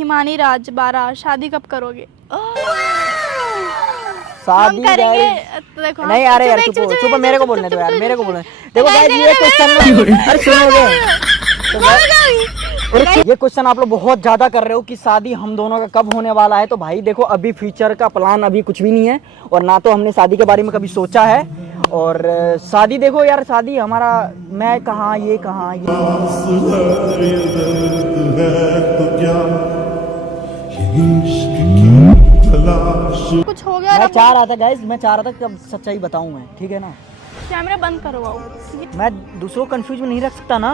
हिमानी राज 12 शादी कब करोगे? शादी देखो नहीं आ रहे यार, चुप मेरे को बोलने दो यार, मेरे को बोलने देखो गाइस ये क्वेश्चन अरे सुनोगे ये क्वेश्चन आप लोग बहुत ज्यादा कर रहे हो कि शादी हम दोनों का कब होने वाला है। तो भाई देखो अभी फ्यूचर का प्लान अभी कुछ भी नहीं है और ना तो हमने शादी के बारे में कभी सोचा है। और शादी देखो यार, शादी हमारा मैं कहाँ ये कहाँ ये कुछ हो गया। मैं चाह रहा था गाइस, मैं चाह रहा था कि अब सच्चाई बताऊं मैं, ठीक है ना। कैमरा बंद करवाओ। मैं दूसरों को कंफ्यूज में नहीं रख सकता ना।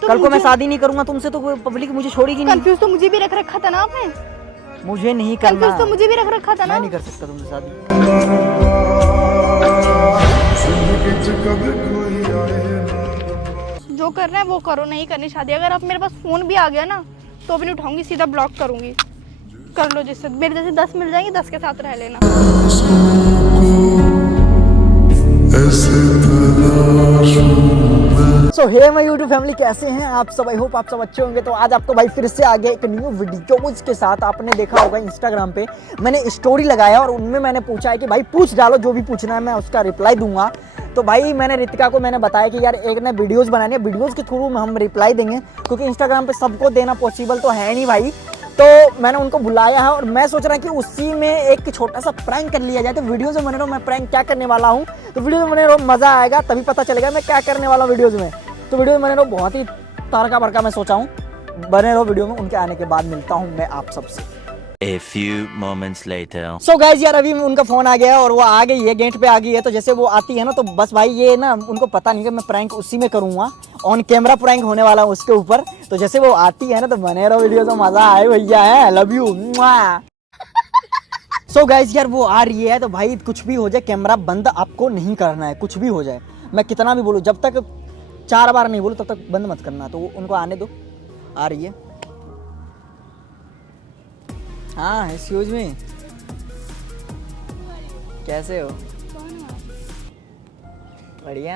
तो कल को मैं शादी नहीं करूंगा तुमसे तो पब्लिक मुझे छोड़ेगी नहीं। कंफ्यूज तो मुझे भी रख रखा था ना आपने। मुझे नहीं करना। कंफ्यूज तो मुझे भी रख रखा था ना। मैं नहीं कर सकता तुमसे शादी। जो करना है वो करो, नहीं करनी शादी। अगर आप मेरे पास फोन भी आ गया ना तो भी नहीं उठाऊंगी, सीधा ब्लॉक करूंगी। कर लो जिससे मेरे जैसे 10 मिल जाएंगे, 10 के साथ रह लेना। सो हे माय यूट्यूब फैमिली, कैसे हैं आप सब? आई होप आप सब अच्छे होंगे। तो आज आपको भाई फिर से आ गया एक न्यू वीडियो के साथ। आपने देखा होगा इंस्टाग्राम पे मैंने स्टोरी लगाया और उनमें मैंने पूछा है कि भाई पूछ डालो, जो भी पूछना है मैं उसका रिप्लाई दूंगा। तो भाई मैंने रितिका को मैंने बताया कि यार एक ना वीडियोस बनानी है, वीडियोस के थ्रू हम रिप्लाई देंगे क्योंकि इंस्टाग्राम पे सबको देना पॉसिबल तो है नहीं भाई। तो मैंने उनको बुलाया है और मैं सोच रहा कि उसी में एक छोटा सा प्रैंक कर लिया जाए। तो वीडियो से बने रहो, मैं प्रैंक क्या करने वाला हूँ। तो वीडियो में बने रहो, मजा आएगा, तभी पता चलेगा मैं क्या करने वाला हूँ वीडियोज में। तो वीडियो में बने रहो, बहुत ही तारका बरका मैं सोचा हूँ। बने रहो वीडियो में, उनके आने के बाद मिलता हूँ मैं आप सबसे। A few moments later. So guys यार अभी उनका फोन आ गया है और वो आ गई है, गेट पे आ गई है। तो जैसे वो आती है ना तो बस भाई ये ना उनको पता नहीं कि मैं प्रैंक उसी में करूंगा, ऑन कैमरा प्रैंक होने वाला है उसके ऊपर। तो जैसे वो आती है ना तो बने रहो वीडियो, तो मजा आए भैया है। Love you. सो गाइज यार वो आ रही है तो भाई कुछ भी हो जाए कैमरा बंद आपको नहीं करना है, कुछ भी हो जाए। मैं कितना भी बोलूँ, जब तक 4 बार नहीं बोलूँ तब तक बंद मत करना। तो उनको आने दो, आ रही है। हाँ एक्सक्यूज मी, कैसे हो? बढ़िया,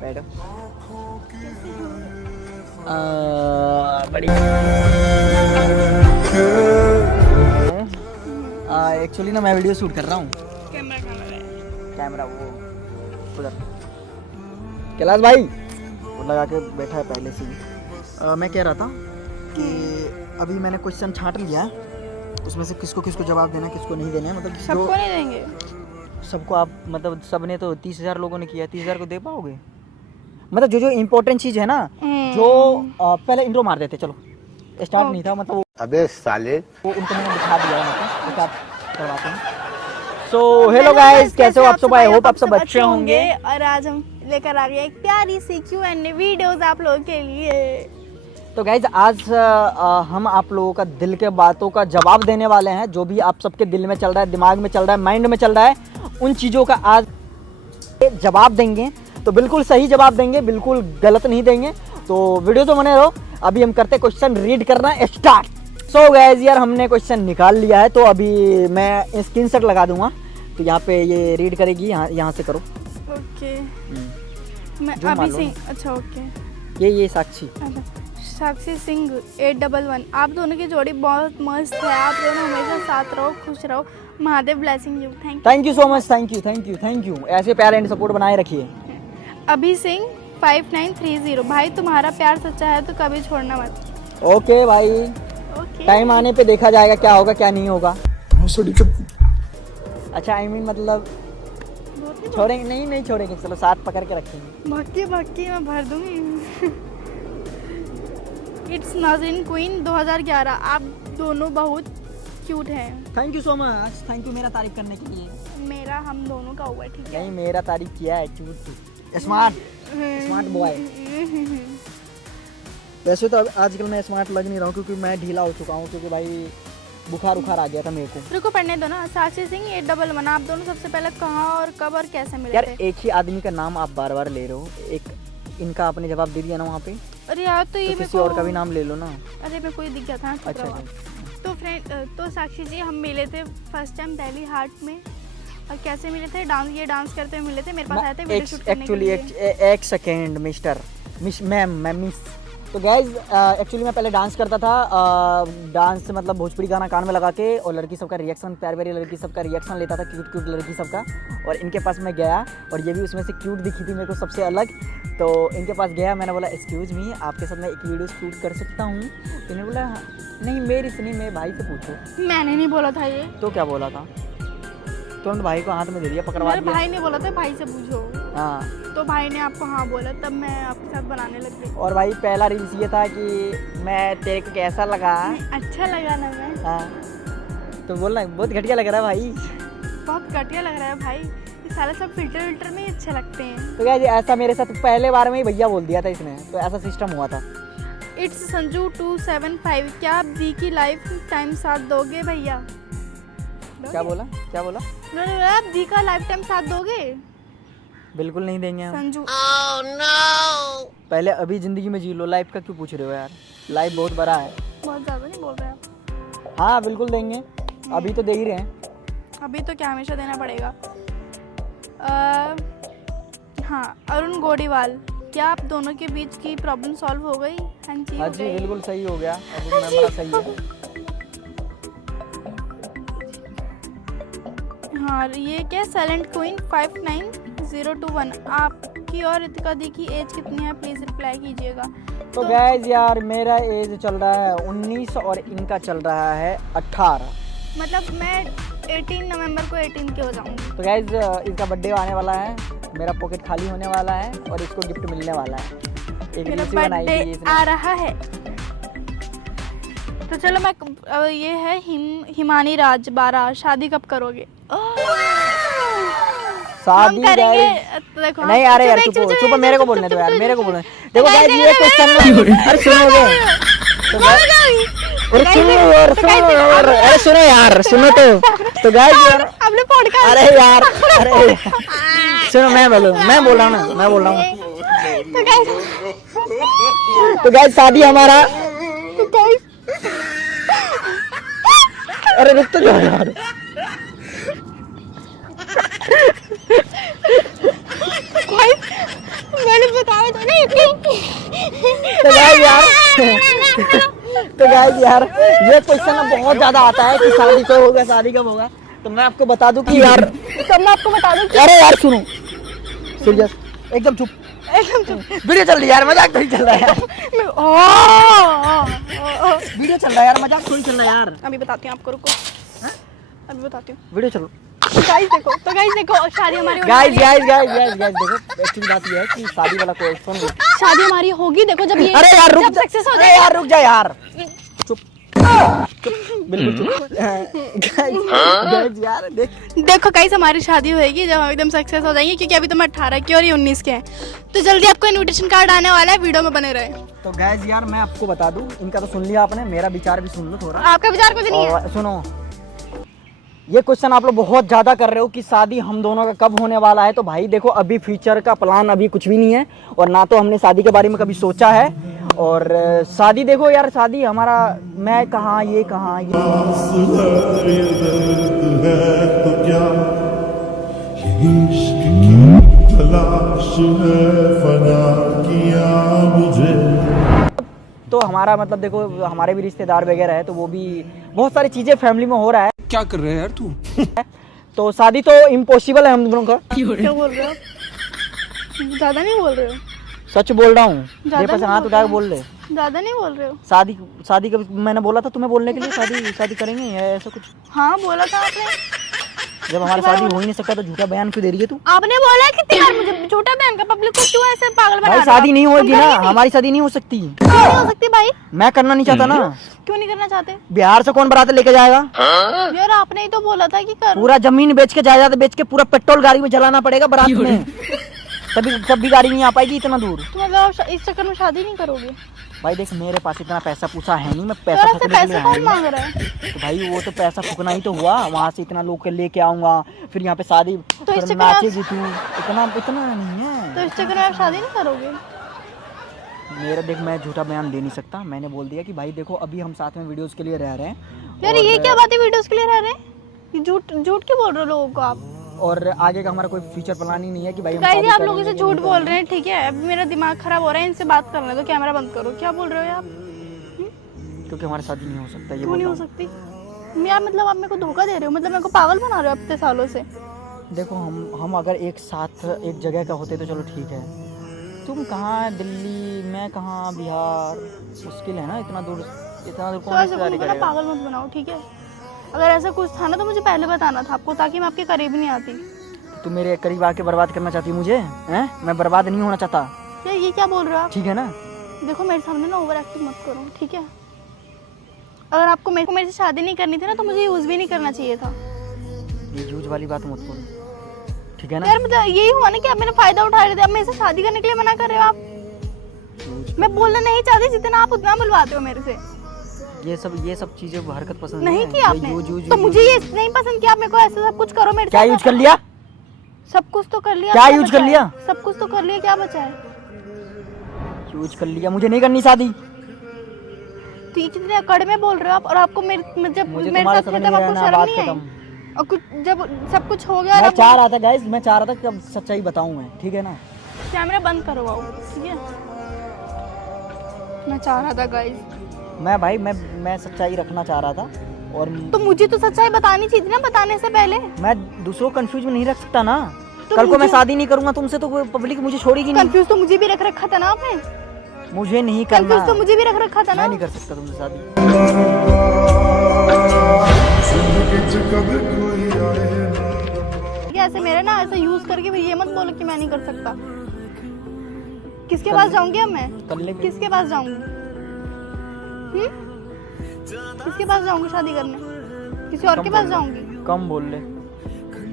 बैठो। बढ़िया। एक्चुअली ना मैं वीडियो शूट कर रहा हूँ। कैमरा वो उधर कैलाश भाई वो लगा के बैठा है पहले से ही। मैं कह रहा था कि अभी मैंने क्वेश्चन छांट लिया है, उसमें से किसको किसको जवाब देना है, किसको नहीं देना है। मतलब सबको नहीं देंगे। सबको आप मतलब सबने तो 30,000 लोगों ने किया, 30,000 को दे पाओगे? मतलब जो जो इम्पोर्टेंट चीज है ना, जो पहले इंट्रो मार देते, चलो स्टार्ट नहीं था मतलब अबे साले वो उनको मैंने दिखा दिया है, मतलब आप करवाते हैं। सो हेलो गाइस, कैसे हो आप सब? आई होप आप सब अच्छे होंगे। और आज हम लेकर आ गए एक प्यारी सी Q&A वीडियोस आप लोगों के लिए। तो गाइज आज हम आप लोगों का दिल के बातों का जवाब देने वाले हैं। जो भी आप सबके दिल में चल रहा है, दिमाग में चल रहा है, माइंड में चल रहा है, उन चीज़ों का आज जवाब देंगे। तो बिल्कुल सही जवाब देंगे, बिल्कुल गलत नहीं देंगे। तो वीडियो तो बने रहो। अभी हम करते क्वेश्चन रीड करना स्टार्ट। सो गाइज यार हमने क्वेश्चन निकाल लिया है, तो अभी मैं स्क्रीनशॉट लगा दूंगा। तो यहाँ पे ये रीड करेगी, यहाँ से करो। ओके मैं अभी से, अच्छा ओके। ये साक्षी, साक्षी सिंह 811। आप दोनों की जोड़ी बहुत मस्त है, आप दोनों हमेशा साथ रहो, खुश रहो, Mahadev blessing you. Thank you so much, thank you. ऐसे प्यार एंड सपोर्ट बनाए रखिए। अभी सिंह 5930। भाई तुम्हारा प्यार सच्चा है तो कभी छोड़ना मत। ओके भाई, ओके टाइम आने पे देखा जाएगा क्या होगा क्या नहीं होगा। अच्छा आई मीन मतलब छोड़ेंगे नहीं छोड़ेंगे, चलो साथ पकड़ के रखेंगे। भक्की मैं भर दूंगी। इट्स नाज़रीन क्वीन 2011। आप दोनों बहुत क्यूट हैं। Thank you so much, thank you मेरा तारीफ करने के लिए। मेरा हम दोनों का हुआ, ठीक है? नहीं मेरा तारीफ किया है, क्यूट स्मार्ट बॉय। वैसे तो आजकल मैं स्मार्ट लग नहीं रहा हूँ क्योंकि मैं ढीला हो चुका हूँ, क्योंकि भाई बुखार आ गया था मेरे को। रुको पढ़ने दो ना। साक्षी सिंह 811। आप दोनों सबसे पहले कहाँ और कब और कैसे मिले यार थे? एक ही आदमी का नाम आप बार बार ले रहे हो। एक इनका आपने जवाब दे दिया ना वहाँ पे। अरे यार तो ये किसी और का भी नाम ले लो ना। अरे मेरे को ये दिख गया था। अच्छा। तो फ्रेंड, तो साक्षी जी हम मिले थे फर्स्ट टाइम दिल्ली हाट में। और कैसे मिले थे? डांस करते हुए मिले थे। मेरे पास आए थे वीडियो शूट करने के लिए। एक्चुअली एक सेकंड मिस्टर मैम तो गाइज एक्चुअली मैं पहले डांस करता था, डांस मतलब भोजपुरी गाना कान में लगा के, और लड़की सबका रिएक्शन, प्यार प्यारी लड़की सबका रिएक्शन लेता था, क्यूट क्यूट लड़की सबका। और इनके पास मैं गया, और ये भी उसमें से क्यूट दिखी थी मेरे को सबसे अलग। तो इनके पास गया, मैंने बोला एक्सक्यूज़ मी, आपके साथ मैं एक वीडियो शूट कर सकता हूँ? तो इन्होंने बोला नहीं मेरी से नहीं, मेरे भाई से पूछो। मैंने नहीं बोला था ये, तो क्या बोला था? तुरंत भाई को हाथ में दे दिया, पकड़वा मेरे दिया। भाई ने बोला था भाई से पूछो, हाँ, तो भाई ने आपको हाँ बोला, तब मैं आपके साथ बनाने लग गई। और भाई पहला रील्स ये था कि मैं तेरे को कैसा लगा। अच्छा लगा ना मैं? हाँ, तो बोलना बहुत घटिया लग रहा है भाई। बहुत घटिया लग रहा है भाई, ये सारे सब फिल्टर विल्टर में ही अच्छे लगते हैं। तो क्या ऐसा मेरे साथ पहले बार में ही भैया बोल दिया था इसने, तो ऐसा सिस्टम हुआ था। इट्स संजू 275, क्या आप दी की लाइफ टाइम साथ दोगे भैया? क्या बोला, क्या बोला? उन्होंने बोला आप दी का लाइफ टाइम साथ दोगे? बिल्कुल नहीं देंगे हम। संजू पहले अभी जिंदगी में जी लो, लाइफ का क्यों पूछ रहे हो यार? लाइफ बहुत बड़ा है। बहुत ज़्यादा नहीं बोल रहे आप? हाँ बिल्कुल देंगे, अभी तो दे ही रहे हैं। अभी तो क्या हमेशा देना पड़ेगा। हाँ, अरुण गोडीवाल, क्या आप दोनों के बीच की प्रॉब्लम सॉल्व हो गई? हाँ जी, हाँ हो जी गई। बिल्कुल सही हो गया, अब मेरा सही है। हाँ, ये क्या साइलेंट क्वीन 59021, आपकी और रितिका दी की एज कितनी है? प्लीज़ रिप्लाई कीजिएगा। तो गैस यार मेरा एज चल रहा है 19 और इनका चल रहा है 18। मतलब मैं 18 नवंबर को 18 के हो जाऊंगी। तो गैस इसका बर्थडे आने वाला है, मेरा पॉकेट खाली होने वाला है, और इसको गिफ्ट मिलने वाला है। एक मेरा रील्स बनाई थी बर्थडे इसने। आ रहा है, तो चलो मैं ये है हिमानी राज 12, शादी कब करोगे? शादी हम करेंगे। guys- देखो नहीं यार यार चुप, चुप चुप, चुप, चुप, मेरे को चुप, बोलने चुप, दो यार, चुप, मेरे को चुप, बोलने। देखो guys, गाइस ये क्वेश्चन अरे सुनोगे, अरे सुनो यार, सुनो यार, अरे सुनो यार, सुनो तो गाइस यार, आपने पॉडकास्ट, अरे यार, अरे सुनो, मैं बोल रहा हूँ, मैं बोल रहा हूँ। तो गाइस शादी हमारा, अरे रुक तो जाओ यार। मैंने बताया था ना तो गाइस यार ये क्वेश्चन ना बहुत ज्यादा आता है कि शादी कब होगा, शादी कब होगा। तो मैं आपको बता दूं कि यार, तो मैं आपको बता दूं कि अरे यार सुनो, सीरियस एकदम चुप, वीडियो चल रही है यार, मजाक थोड़ी चल रहा है यार, वीडियो चल रहा है यार, मजाक थोड़ी चल रहा है यार। अभी बताती हूँ आपको, रुको अभी बताती हूँ। वीडियो चलो। गाइस देखो, तो गाइस देखो, शादी हमारी होने गाइस वाली है। देखो एक्चुअली बात ये है कि शादी वाला क्वेश्चन, शादी हमारी होगी, देखो जब ये अरे यार रुक जब जा, सक्सेस हो अरे जाएगा। यार रुक जा यार, चुप बिल्कुल चुप। गाइस यार देखो गाइस हमारी शादी होगी जब हम एकदम सक्सेस हो जाएंगे, क्योंकि अभी तो मैं 18 की और ये 19 के हैं, तो जल्दी आपको इनविटेशन कार्ड आने वाला है, वीडियो में बने रहे। तो गाइस यार मैं आपको बता दूं, इनका तो सुन लिया आपने, मेरा विचार भी सुन लो थोड़ा। आपका विचार कुछ नहीं है। और सुनो, ये क्वेश्चन आप लोग बहुत ज़्यादा कर रहे हो कि शादी हम दोनों का कब होने वाला है। तो भाई देखो अभी फ्यूचर का प्लान अभी कुछ भी नहीं है, और ना तो हमने शादी के बारे में कभी सोचा है। और शादी देखो यार, शादी हमारा, मैं कहाँ ये कहाँ ये, तो क्या ये इश्क की तलाश है, फना किया मुझे। तो हमारा मतलब देखो हमारे भी रिश्तेदार वगैरह है, तो वो भी बहुत सारी चीज़ें फैमिली में हो रहा है। क्या कर रहे हैं यार तू? तो शादी तो इम्पॉसिबल है हम दोनों का। क्या बोल रहे हो? ज्यादा नहीं बोल रहे हो? सच बोल रहा हूँ, ज़्यादा मेरे पास नहीं हाथ बोल उठा रहे के हो। बोल ले। ज्यादा नहीं बोल रहे हो? शादी का मैंने बोला था तुम्हें बोलने के लिए, शादी करेंगे या ऐसा कुछ। हाँ बोला था आपने। जब हमारी शादी हो ही नहीं सकता तो झूठा बयान क्यों दे रही है तू? आपने बोला कितनी बार मुझे झूठा बयान का, पब्लिक को क्यों ऐसे पागल बना भाई रहे हो? शादी नहीं होगी तुम ना, करेंगे नहीं? हमारी शादी नहीं हो सकती। क्यों नहीं हो सकती भाई? मैं करना नहीं चाहता ना। क्यों नहीं करना चाहते? बिहार से कौन बारात लेके जाएगा? यार आपने ही तो बोला था कि कर। पूरा जमीन बेच के, जायदाद बेच के, पूरा पेट्रोल गाड़ी में जलाना पड़ेगा बारात में, तभी गाड़ी नहीं आ पाएगी इतना दूर। तो मतलब इस चक्कर में शादी नहीं करोगे? भाई देख मेरे पास इतना पैसा पूछा है नहीं, मैं यार पैसा आपसे फूकने के लिए पैसे आया कौन नहीं। मांग रहा है? तो भाई वो तो पैसा फूकना ही तो हुआ, वहाँ से इतना लोग के लेके आऊंगा, फिर यहाँ पे शादी, तो इस फिर चक्कर में नाचेगी तू, इतना नहीं है। तो इस चक्कर में आप शादी नहीं करोगे? मेरा देख, मैं झूठा बयान दे नहीं सकता। मैंने बोल दिया कि भाई देखो अभी हम साथ में वीडियोस के लिए रह रहे हैं। यार और- ये क्या बात है, वीडियोस के लिए रह रहे हैं? ये झूठ क्यों बोल रहे हो लोगों को आप? और आगे का हमारा कोई फ्यूचर प्लान ही नहीं है कि भाई हम गाइस शादी आप करेंगे लोगों से कि झूठ नहीं बोल करेंगे। रहे हैं, ठीक है? अब मेरा दिमाग खराब हो रहा है, इनसे बात करने दो, कैमरा बंद करो। क्या बोल रहे हो आप? क्योंकि हमारी शादी नहीं हो सकता, ये क्यों बोल नहीं रहा हो हूँ। सकती? यार मतलब आप मेरे को धोखा दे रहे हो, मतलब मेरे को पागल बना रहे हो इतने सालों से। देखो हम अगर एक साथ एक जगह का होते तो चलो ठीक है। तुम कहाँ दिल्ली, मैं कहाँ बिहार, मुश्किल है ना, इतना दूर तो कौन ऐसे रिश्तेदारी मुझे ना करेगा। पागल मत बनाओ, ठीक है? अगर ऐसा कुछ था ना तो मुझे पहले बताना था आपको, ताकि मैं आपके करीब नहीं आती। तुम मेरे करीब आके बर्बाद करना चाहती मुझे हैं? मैं बर्बाद नहीं होना चाहता, यार ये क्या बोल रहे हो आप? ठीक है ना। देखो मेरे सामने ना ओवर एक्टिंग मत करो, ठीक है? अगर आपको मेरे से शादी नहीं करनी थी ना तो मुझे यूज़ भी नहीं करना चाहिए था। ये यूज वाली बात मत करो, ठीक है ना। यार मतलब यही हुआ ना कि आप मेरा फायदा उठा रहे थे, अब मेरे से शादी करने के लिए मना कर रहे हो आप। मैं बोलना नहीं चाहती, जितना आप उतना बुलवाते हो मेरे से। ये सब चीजें हरकत पसंद नहीं है। की ये आपने यूज तो मुझे ये नहीं पसंद कि आप मेरे को ऐसे सब कुछ करो मेरे क्या साथ। यूज कर लिया? सब कुछ तो कर लिया, क्या अब यूज बचा कर है? लिया? सब कुछ तो कर लिया, क्या बचा है? यूज कर लिया, मुझे नहीं करनी शादी। तो ये कितने अकड़ में बोल रहे हो आप, और आपको जब मुझे मेरे तुम्हारे साथ साथ थे नहीं तब आपको रहना, शर्म बात नहीं आई? खत्म। और कुछ जब सब कुछ हो गया और मैं अब चाह रहा था गाइस, मैं चाह रहा था कि अब सच्चाई बताऊं मैं, ठीक है ना। कैमरा बंद करवाओ, ठीक है? मैं चाह रहा था गाइस, मैं भाई मैं सच्चाई रखना चाह रहा था, और तो मुझे तो सच्चाई बतानी चाहिए थी ना, बताने से पहले। मैं दूसरों को कंफ्यूज में नहीं रख सकता ना। तो कल को मैं मुझे- शादी नहीं करूंगा तुमसे तो पब्लिक मुझे छोड़ेगी नहीं। कंफ्यूज तो मुझे भी रख रखा था ना आपने। मुझे नहीं करना, कंफ्यूज तो मुझे भी रख रखा था ना। मैं नहीं कर सकता तुमसे शादी। जिंदगी च कदे कोई आए ना ये ऐसे मेरे ना ऐसे यूज करके फिर ये मत बोलो कि मैं नहीं कर सकता। किसके पास जाऊंगी अब मैं? कर ले। किसके पास जाऊंगी? किसके पास जाऊंगी शादी करने? किसी और के पास जाऊंगी? कम बोल ले,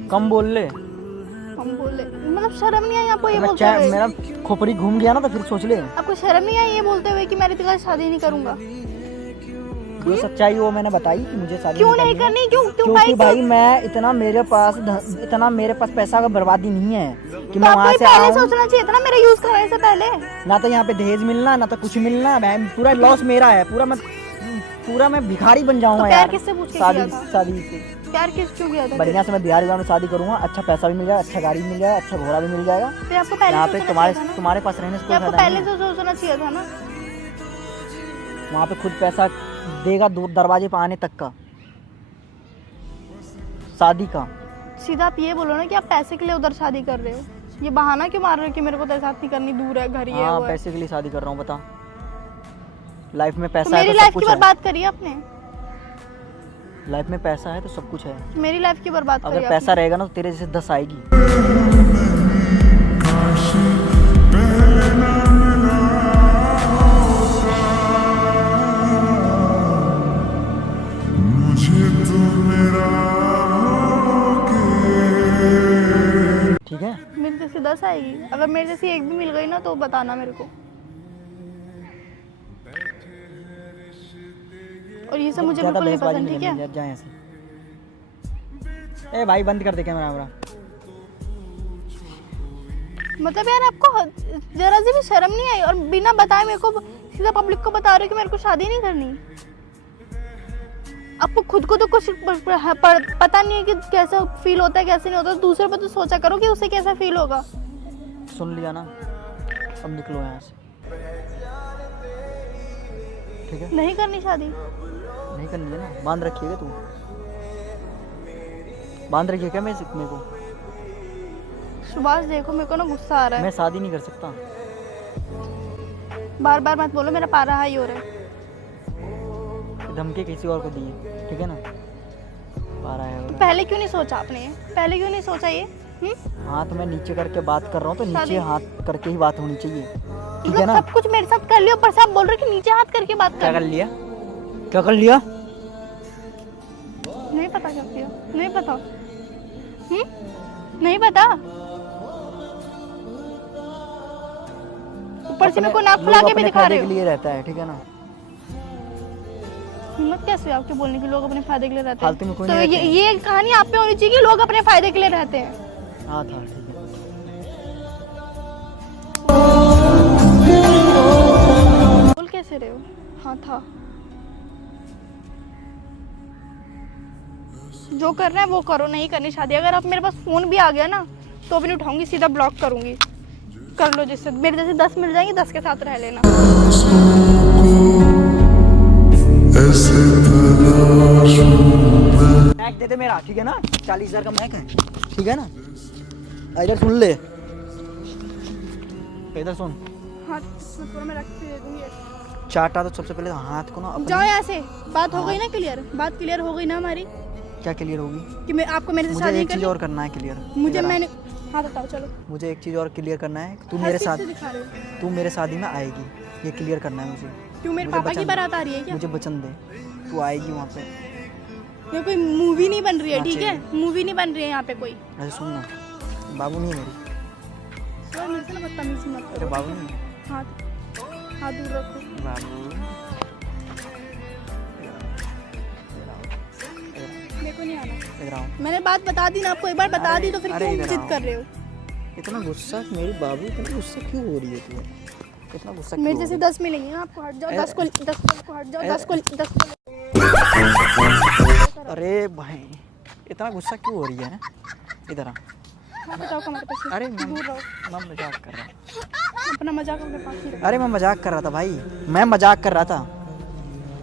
कम बोल ले। हम बोले मतलब शर्म नहीं आई आपको ये मैं बोलते हुए? मेरा खोपड़ी घूम गया ना तो फिर सोच ले। आपको शर्म नहीं आई ये बोलते हुए कि मैं ऋतिका से शादी नहीं करूंगा? जो सच्चाई वो मैंने बताई कि मुझे शादी क्यों नहीं करनी? क्यों क्यों क्योंकि भाई? भाई मैं इतना मेरे पास पैसा का बर्बादी नहीं है कि तो मैं आपको वहां ये से पहले आऊं। सोचना चाहिए था ना मेरा यूज करने से पहले। ना तो यहाँ पे दहेज मिलना, ना तो कुछ मिलना, मैं पूरा लॉस मेरा है, पूरा मैं भिखारी बन जाऊंगा तो प्यार यार। किससे पूछ के शादी किया था? शादी से प्यार किस क्यों किया था? बढ़िया से मैं बिहार में शादी करूंगा, अच्छा पैसा भी मिल जाएगा, अच्छा गाड़ी भी मिल जाएगा, अच्छा घोड़ा भी मिल जाएगा। फिर आपको पहले यहाँ पे सोचना चाहिए था ना? तुम्हारे पास रहने से कोई आपको फायदा पहले नहीं है। से सोचना चाहिए था ना। वहाँ पे खुद पैसा देगा दरवाजे पे आने तक का, शादी का। सीधा आप ये बोलो ना कि आप पैसे के लिए उधर शादी कर रहे हो। ये बहाना क्यों मार रहे हो कि मेरे को तेरे साथ नहीं करनी, दूर है, घर ही है, हाँ वो है। पैसे के लिए शादी कर रहा हूँ, बता। लाइफ में तो पैसा है मेरी तो लाइफ सब की कुछ है। बर्बाद करी आपने। लाइफ में पैसा है तो सब कुछ है। मेरी लाइफ की बर्बाद करी अगर पैसा रहेगा ना तो तेरे जैसे 10 आएगी। मुझे तो मेरा ठीक है। मेरे जैसे 10 आएगी। अगर मेरे जैसी एक भी मिल गई ना तो बताना मेरे को। और ये सब मुझे ज्यादा बिल्कुल नहीं बहसबाजी पसंद, नहीं ठीक है? करनी, जा यहाँ से। ए भाई बंद कर दे कैमरा हमारा। मतलब यार आपको जरा सी भी शर्म नहीं आई, और बिना बताए मेरे को सीधा पब्लिक को बता रहे हो कि मेरे को शादी नहीं करनी। आपको खुद को तो कुछ पता नहीं है कि कैसा फील होता है, कैसे नहीं होता। दूसरे पर तो सोचा करो कि उसे कैसा फील होगा। सुन लिया ना, अब निकलो यहाँ से, ठीक है। नहीं करनी शादी। नहीं करनी है ना, बांध रखिएगा तू, बांध रखिए क्या मेरे को। सुभाष देखो मेरे को ना गुस्सा आ रहा मैं है। शादी नहीं कर सकता। बार बार मत बोलो, मेरा पारा हाई हो रहा है। धमकी किसी और को दी है, ठीक है ना। पारा है तो पहले क्यों नहीं सोचा आपने? पहले क्यों नहीं सोचा ये? हाथ में नीचे करके बात कर रहा हूँ तो शादी- नीचे हाथ करके ही बात होनी चाहिए, ठीक है मतलब ना। सब कुछ मेरे साथ कर लिया, पर से आप बोल रहे हो कि नीचे हाथ करके बात क्या कर। कर लिया? क्या कर लिया? नहीं पता क्या किया, नहीं पता। नहीं पता। ऊपर से मेरे को नाक फुला के भी दिखा रहे के हो। लिए रहता है, ठीक है ना। हिम्मत कैसे हुई आपके बोलने की लोग अपने फायदे के लिए रहते फालतू में हैं? कोई तो नहीं ये कहानी आप पे होनी चाहिए कि लोग अपने फायदे के लिए रहते हैं। हाँ था, ठीक है। बोल कैसे रहे हो? हाँ था। जो करना है वो करो, नहीं करनी शादी। अगर अब मेरे पास फ़ोन भी आ गया ना तो भी नहीं उठाऊंगी, सीधा ब्लॉक करूंगी। कर लो जिससे, मेरे जैसे 10 मिल जाएंगे, 10 के साथ रह लेना। ऐसे तलाशूं मैं। मैक दे दे मेरा, ठीक है ना? 40,000 का मैक है, ठीक है ना? इधर सुन ले, इधर सुन। हाँ थोड़ा मैं रख के दे दूंगी। चाटा तो सबसे पहले हाथ को ना अपने। जाओ यहाँ से। बात हो गई ना क्लियर? बात क्लियर हो गई ना हमारी क्या क्लियर होगी? कि मैं आपको मेरे से मुझे शादी एक चीज़ करनी। और करना है क्लियर। मुझे मैंने हाँ बताओ चलो। मुझे एक चीज़ और क्लियर करना है। तू हर मेरे चीज़ साथ, से दिखा रहे हो। तू मेरे शादी में आएगी, ये क्लियर करना है मुझे। क्यों मेरे मुझे पापा की वचन- बारात आ रही है क्या? मुझे वचन दे, तू आएगी वहाँ पे। ये कोई मूवी नहीं बन रही है, हाँ, ठीक है? चाहिए। मूवी नहीं बन रही है यहाँ पे कोई। अरे सुन ना, बाबू नहीं है मेरी, तो मेरे से ना बदतमीजी मत तेरे करो। बाबू नहीं है। हाथ दूर रखो। बाबू मेरे को नहीं आना। इधर आओ। मैंने बात बता दी ना आपको, एक बार बता अरे- दी तो फिर अरे क्यों इधर जिद आओ। कर रहे हो? इतना गुस्सा मेरी बाबू, इतना गुस्सा क्यों हो रही है तू? इतना गुस्सा क्यों मेरे हो जैसे रही है? 10 मिलेंगे ना आपको, हट जाओ। अरे- 10 को हट जाओ। 10 को अरे भाई, इतना गुस्सा क्यों हो रही है ना? इधर आ। हाँ, बताओ कमर पे से। अरे दूर रहो। मैं मजाक कर रहा हूँ। अपना मजाक अपने पास ही रखो। अरे मैं मजाक कर रहा था भाई, मैं मजाक कर रहा था,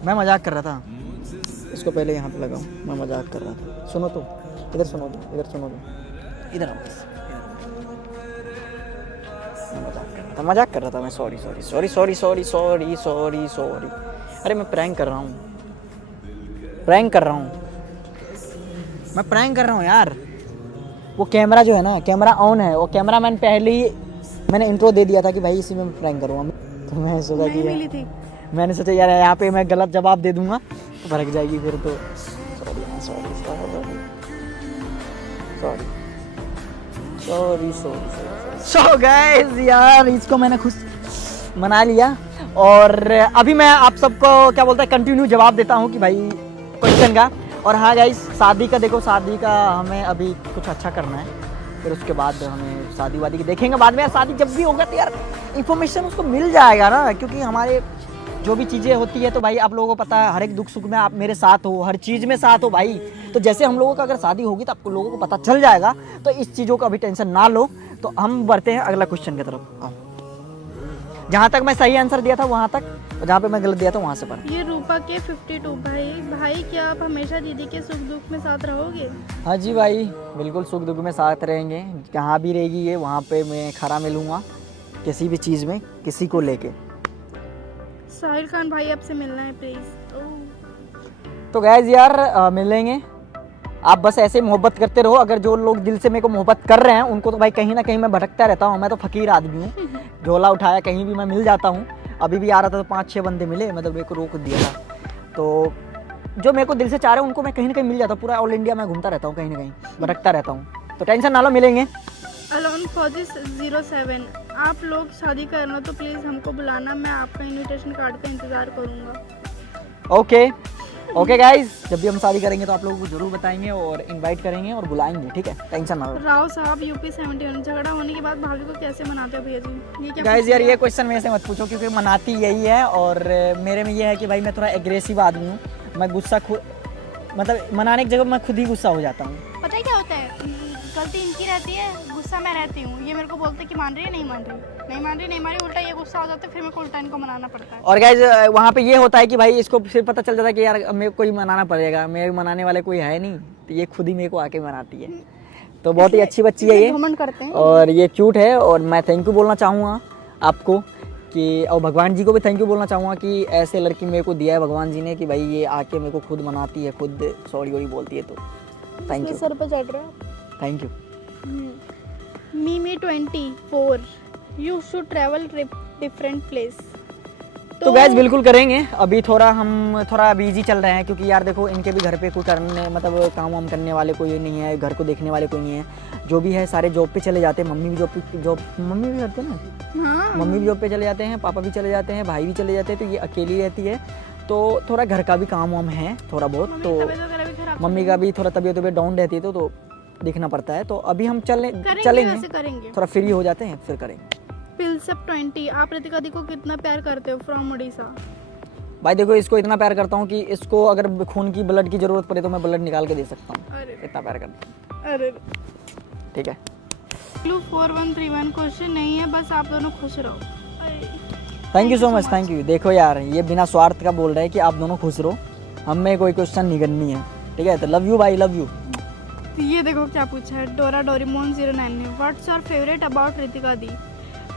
मैं मजाक कर रहा था। इसको पहले यहाँ पे लगाओ, मैं मजाक कर रहा था। सुनो तो, इधर सुनो तो, इधर सुनो तो, इधर आओ बस, मैं मजाक कर रहा था मैं। Sorry sorry sorry sorry sorry sorry sorry sorry. अरे मैं प्रैंक कर रहा हूँ, प्रैंक कर रहा हूँ, मैं प्रैंक कर रहा हूँ यार। वो कैमरा जो है ना, कैमरा ऑन है, वो कैमरा मैन पहले ही मैंने इंट्रो दे दिया था कि भाई इसी में प्रैंक करूँगा। तो मैं सोचा नहीं कि मिली थी। मैंने सोचा यार यहाँ पे मैं गलत जवाब दे दूंगा तो भड़क जाएगी फिर। तो sorry sorry sorry sorry. So guys यार, इसको मैंने खुश मना लिया। और अभी मैं आप सबको क्या बोलता है कंटिन्यू जवाब देता हूँ कि भाई क्वेश्चन का। और हाँ गाइस, शादी का देखो, शादी का हमें अभी कुछ अच्छा करना है, फिर उसके बाद हमें शादी वादी की देखेंगे बाद में। यार शादी जब भी होगा तो यार इन्फॉर्मेशन उसको मिल जाएगा ना, क्योंकि हमारे जो भी चीज़ें होती है तो भाई आप लोगों को पता है, हर एक दुख सुख में आप मेरे साथ हो, हर चीज़ में साथ हो भाई। तो जैसे हम लोगों का अगर शादी होगी तो आपको लोगों को पता चल जाएगा। तो इस चीज़ों का अभी टेंशन ना लो। तो हम बढ़ते हैं अगला क्वेश्चन की तरफ। आओ, जहाँ तक मैं सही आंसर दिया था वहाँ तक, और जहाँ पे मैं गलत दिया था वहाँ से पर। ये रूपा के 52 भाई क्या आप हमेशा दीदी के सुख दुख में साथ रहोगे? हाँ जी भाई, बिल्कुल सुख दुख में साथ रहेंगे। जहाँ भी रहेगी ये वहाँ पे मैं खड़ा मिलूँगा, किसी भी चीज़ में किसी को लेके। साहिल खान भाई आपसे मिलना है प्लीज। तो गैस यार मिलेंगे। आप बस ऐसे मोहब्बत करते रहो। अगर जो लोग दिल से मेरे को मोहब्बत कर रहे हैं उनको तो भाई कहीं ना कहीं मैं भटकता रहता हूँ। मैं तो फकीर आदमी हूँ, झोला उठाया कहीं भी मैं मिल जाता हूँ। अभी भी आ रहा था तो 5-6 बंदे मिले, मतलब मेरे को रोक दिया था। तो जो मेरे को दिल से चाह रहे हैं उनको मैं कहीं ना कहीं मिल जाता हूँ। पूरा ऑल इंडिया में घूमता रहता हूँ, कहीं ना कहीं भटकता रहता हूँ। तो टेंशन ना लो, मिलेंगे। अलोन फॉर दिस 07 आप लोग शादी करना तो प्लीज़ हमको बुलाना, मैं आपका इनविटेशन कार्ड का इंतज़ार करूँगा। ओके ओके गाइज, जब भी हम शादी करेंगे तो आप लोगों को जरूर बताएंगे और इनवाइट करेंगे और बुलाएंगे, ठीक है? टेंशन ना लो। राव साहब यूपी 71 झगड़ा होने के बाद भाभी को कैसे मनाते हो भैया जी? ये क्या गाइज पूछ यार लिया? ये क्वेश्चन मेरे से मत पूछो, क्योंकि मनाती यही है। और मेरे में ये है कि भाई मैं थोड़ा एग्रेसिव आदमी हूँ। मैं गुस्सा मतलब मनाने की जगह मैं खुद ही गुस्सा हो जाता हूँ। पता है क्या होता है, गलती इनकी रहती है, गुस्सा मैं रहती हूँ। ये मेरे को बोलते कि मान रही है, नहीं मान रही, नहीं मान रही, नहीं मान रही, उल्टा ये गुस्सा हो जाता है, फिर मेरे को उल्टा इनको मनाना पड़ता है। और गाइज वहाँ पे ये होता है कि भाई इसको फिर पता चल जाता है कि यार मेरे को ही मनाना पड़ेगा, मेरे मनाने वाले कोई है नहीं, तो ये खुद ही मेरे को आके मनाती है। तो बहुत ही अच्छी बच्ची है ये, घमंड करते हैं। और ये क्यूट है। और मैं थैंक यू बोलना चाहूँगा आपको कि, और भगवान जी को भी थैंक यू बोलना चाहूँगा कि ऐसे लड़की मेरे को दिया है भगवान जी ने, कि भाई ये आके मेरे को खुद मनाती है, खुद सॉरी वॉरी बोलती है। तो थैंक यू, सर पे चढ़ रहा है। Thank you. Mimi 24 you should travel different place. तो गैस बिल्कुल करेंगे। अभी हम थोड़ा बिजी चल रहे हैं, क्योंकि यार देखो इनके भी घर पे कोई करने मतलब काम वाम करने वाले कोई नहीं है, घर को देखने वाले कोई नहीं है। जो भी है सारे जॉब पे चले जाते हैं। मम्मी भी मम्मी भी करते हैं ना। हाँ मम्मी भी जॉब पे चले जाते हैं, पापा भी चले जाते हैं, भाई भी चले जाते हैं। तो ये अकेली रहती है, तो थोड़ा घर का भी काम वाम है थोड़ा बहुत। तो मम्मी का भी थोड़ा तबीयत डाउन रहती है, तो देखना पड़ता है। तो अभी हम चलेंगे, करेंगे। थोड़ा फ्री हो जाते हैं फिर करेंगे। पिलसप 20 आप रितिका दी को कितना प्यार करते हो? फ्रॉम उड़ीसा। भाई देखो इसको इतना प्यार करता हूँ कि इसको अगर खून की ब्लड की जरूरत पड़े तो मैं ब्लड निकाल के दे सकता हूँ, अरे इतना प्यार करता हूँ। अरे ठीक है 4131 क्वेश्चन नहीं है, बस आप दोनों खुश रहो। Thank you so much, thank you. देखो यार ये बिना स्वार्थ का बोल रहा है कि आप दोनों खुश रहो, हम में कोई क्वेश्चन नहीं करनी है, ठीक है। तो लव यू भाई, लव यू। ये देखो क्या पूछा है डोरा डोरेमोन 09 ने, what's your favourite about Ritika di.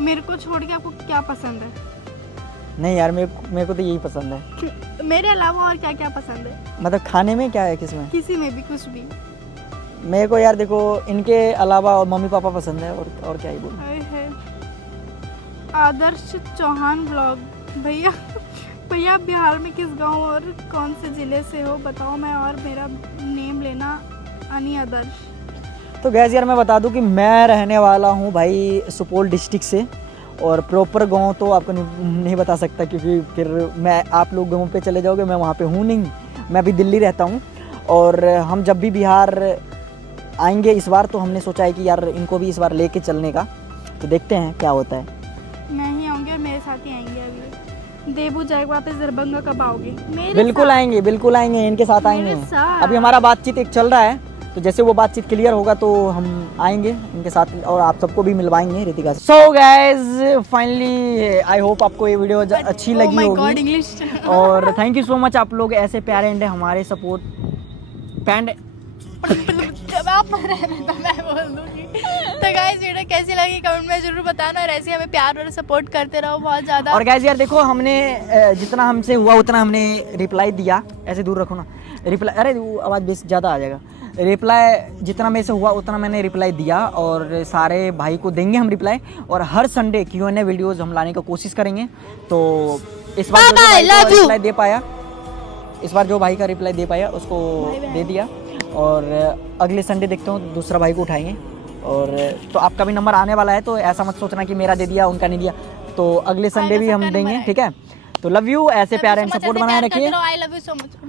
मेरे को छोड़ के आपको क्या पसंद है? नहीं यार मेरे को तो यही पसंद है। मेरे अलावा और क्या क्या पसंद है? मतलब खाने में क्या है, किसमें? किसी में भी, कुछ भी। मेरे को यार देखो इनके अलावा और मम्मी पापा पसंद है, और क्या ही बोलूं। हाय है आदर्श चौहान ब्लॉग, भैया भैया आप बिहार में किस गांव और कौन से ज़िले से हो बताओ, मैं और मेरा नेम लेना अनी आदर्श। तो गैस यार मैं बता दूं कि मैं रहने वाला हूं भाई सुपौल डिस्ट्रिक्ट से, और प्रॉपर गांव तो आपको नहीं बता सकता क्योंकि फिर मैं आप लोग गांव पे चले जाओगे, मैं वहां पे हूं नहीं, मैं अभी दिल्ली रहता हूं। और हम जब भी बिहार आएंगे इस बार तो हमने सोचा है कि यार इनको भी इस बार लेके चलने का, तो देखते हैं क्या होता है। मैं ही आऊँगी और मेरे साथ ही आएंगे। अभी देबू जाएगा वापस दरभंगा, कब आओगे? मेरे बिल्कुल साथ। आएंगे, बिल्कुल आएंगे, इनके साथ आएंगे। मेरे साथ। अभी हमारा बातचीत एक चल रहा है, तो जैसे वो बातचीत क्लियर होगा तो हम आएंगे इनके साथ और आप सबको भी मिलवाएंगे रितिका से। So guys finally I hope आपको ये वीडियो अच्छी लगी Oh my होगी। God, English। और थैंक यू सो मच आप लोग ऐसे प्यारे एंड हमारे सपोर्ट पैंड। जब आप रहने तो मैं बोल दूंगी। तो गाइस वीडियो कैसी लगी कमेंट में जरूर बताना, और ऐसे ही हमें प्यार और सपोर्ट करते रहो बहुत ज़्यादा। और गाइज यार देखो हमने जितना हमसे हुआ उतना हमने रिप्लाई दिया, ऐसे दूर रखो ना रिप्लाई, अरे वो आवाज़ बेस ज़्यादा आ जाएगा। रिप्लाई जितना मेरे से हुआ उतना मैंने रिप्लाई दिया, और सारे भाई को देंगे हम रिप्लाई, और हर संडे Q&A वीडियोज़ हम लाने का कोशिश करेंगे। तो इस बार जो भाई का रिप्लाई दे पाया, इस बार जो भाई का रिप्लाई दे पाया उसको दे दिया, और अगले संडे देखते हो दूसरा भाई को उठाएंगे। और तो आपका भी नंबर आने वाला है, तो ऐसा मत सोचना कि मेरा दे दिया उनका नहीं दिया, तो अगले संडे भी हम देंगे, ठीक है। तो लव यू, ऐसे प्यार एंड सपोर्ट बनाए रखिए। I love you so much.